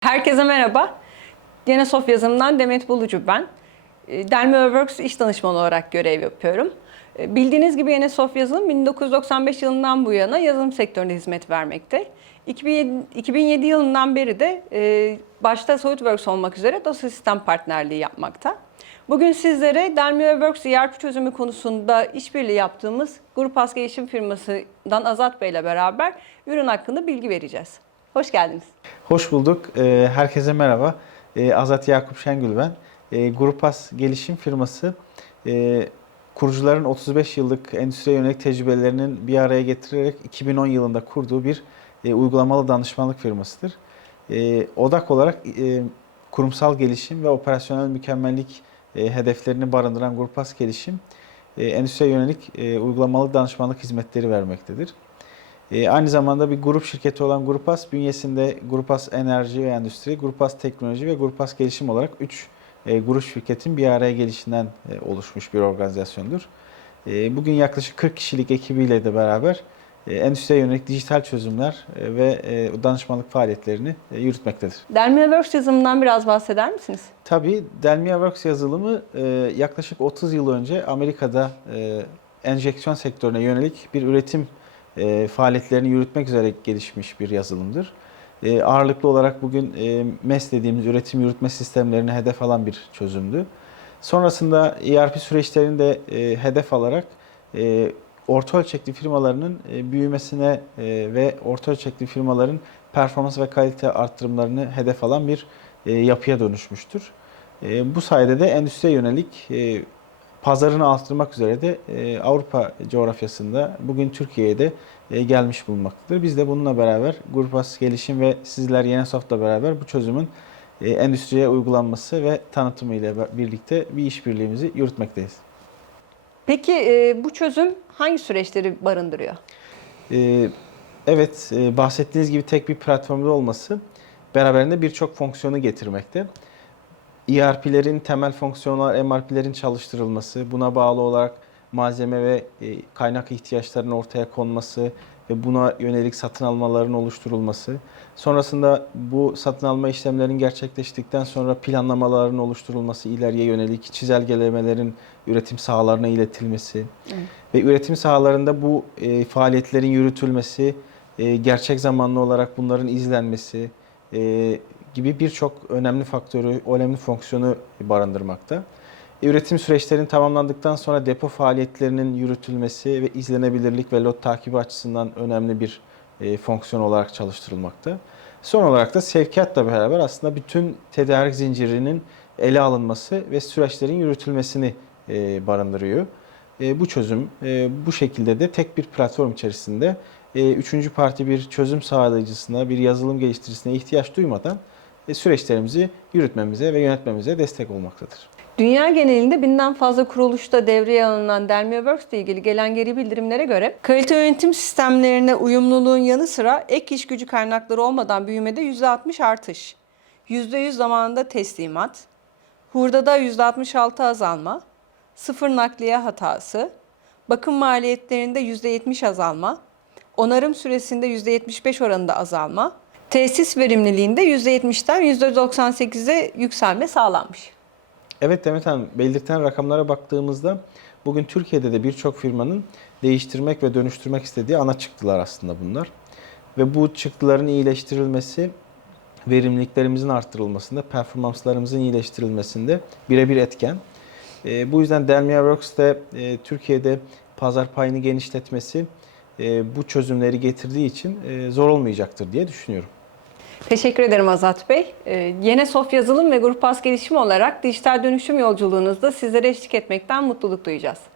Herkese merhaba. Yenesof yazımından Demet Bulucu ben. E, Delme Works iş danışmanı olarak görev yapıyorum. E, Bildiğiniz gibi Yenesof yazılım 1995 yılından bu yana yazılım sektöründe hizmet vermekte. 2007, 2007 yılından beri de e, başta SolidWorks olmak üzere dosya sistem partnerliği yapmakta. Bugün sizlere Delmio Works ERP çözümü konusunda işbirliği yaptığımız Grupas Gelişim firmasından Azat Bey ile beraber ürün hakkında bilgi vereceğiz. Hoş geldiniz. Hoş bulduk. Ee, Herkese merhaba. Ee, Azat Yakup Şengül ben. Ee, Grupas Gelişim firması kurucuların 35 yıllık endüstriye yönelik tecrübelerinin bir araya getirerek 2010 yılında kurduğu bir e, uygulamalı danışmanlık firmasıdır. Odak olarak e, kurumsal gelişim ve operasyonel mükemmellik e, hedeflerini barındıran Grupas Gelişim, endüstriye yönelik uygulamalı danışmanlık hizmetleri vermektedir. E, aynı zamanda bir grup şirketi olan Grupas bünyesinde Grupas Enerji ve Endüstri, Grupas Teknoloji ve Grupas Gelişim olarak 3 e, grup şirketin bir araya gelişinden e, oluşmuş bir organizasyondur. E, bugün yaklaşık 40 kişilik ekibiyle de beraber endüstriye yönelik dijital çözümler ve danışmanlık faaliyetlerini yürütmektedir. Delmia Works yazılımından biraz bahseder misiniz? Tabii Delmia Works yazılımı yaklaşık 30 yıl önce Amerika'da enjeksiyon sektörüne yönelik bir üretim e, faaliyetlerini yürütmek üzere gelişmiş bir yazılımdır. E, ağırlıklı olarak bugün e, MES dediğimiz üretim yürütme sistemlerini hedef alan bir çözümdü. Sonrasında ERP süreçlerini de e, hedef alarak e, orta ölçekli firmalarının e, büyümesine e, ve orta ölçekli firmaların performans ve kalite arttırımlarını hedef alan bir e, yapıya dönüşmüştür. E, bu sayede de endüstriye yönelik e, pazarını arttırmak üzere de e, Avrupa coğrafyasında bugün Türkiye'ye de e, gelmiş bulunmaktadır. Biz de bununla beraber Grupas Gelişim ve sizler Yenesoft'la beraber bu çözümün e, endüstriye uygulanması ve tanıtımı ile birlikte bir işbirliğimizi yürütmekteyiz. Peki e, bu çözüm hangi süreçleri barındırıyor? E, evet, e, bahsettiğiniz gibi tek bir platformda olması beraberinde birçok fonksiyonu getirmekte. ERP'lerin temel fonksiyonlar, MRP'lerin çalıştırılması, buna bağlı olarak malzeme ve e, kaynak ihtiyaçlarının ortaya konması ve buna yönelik satın almaların oluşturulması. Sonrasında bu satın alma işlemlerin gerçekleştikten sonra planlamaların oluşturulması, ileriye yönelik çizelgelemelerin üretim sahalarına iletilmesi Evet. ve üretim sahalarında bu e, faaliyetlerin yürütülmesi, e, gerçek zamanlı olarak bunların izlenmesi, e, gibi birçok önemli faktörü, önemli fonksiyonu barındırmakta. E, Üretim süreçlerinin tamamlandıktan sonra depo faaliyetlerinin yürütülmesi ve izlenebilirlik ve lot takibi açısından önemli bir e, fonksiyon olarak çalıştırılmakta. Son olarak da sevkiyatla beraber aslında bütün tedarik zincirinin ele alınması ve süreçlerin yürütülmesini e, barındırıyor. E, bu çözüm e, bu şekilde de tek bir platform içerisinde e, üçüncü parti bir çözüm sağlayıcısına, bir yazılım geliştiricisine ihtiyaç duymadan süreçlerimizi yürütmemize ve yönetmemize destek olmaktadır. Dünya genelinde binden fazla kuruluşta devreye alınan Delmia Works ile ilgili gelen geri bildirimlere göre kalite yönetim sistemlerine uyumluluğun yanı sıra ek iş gücü kaynakları olmadan büyümede %60 artış, %100 zamanında teslimat, hurdada %66 azalma, sıfır nakliye hatası, bakım maliyetlerinde %70 azalma, onarım süresinde %75 oranında azalma, tesis verimliliğinde %70'den %98'e yükselme sağlanmış. Evet Demet Hanım, belirten rakamlara baktığımızda bugün Türkiye'de de birçok firmanın değiştirmek ve dönüştürmek istediği ana çıktılar aslında bunlar. Ve bu çıktıların iyileştirilmesi, verimliliklerimizin arttırılmasında, performanslarımızın iyileştirilmesinde birebir etken. E, bu yüzden Delmia Works'te e, Türkiye'de pazar payını genişletmesi e, bu çözümleri getirdiği için e, zor olmayacaktır diye düşünüyorum. Teşekkür ederim Azat Bey. Ee, Yenesof Yazılım ve Grupas Gelişimi olarak dijital dönüşüm yolculuğunuzda sizlere eşlik etmekten mutluluk duyacağız.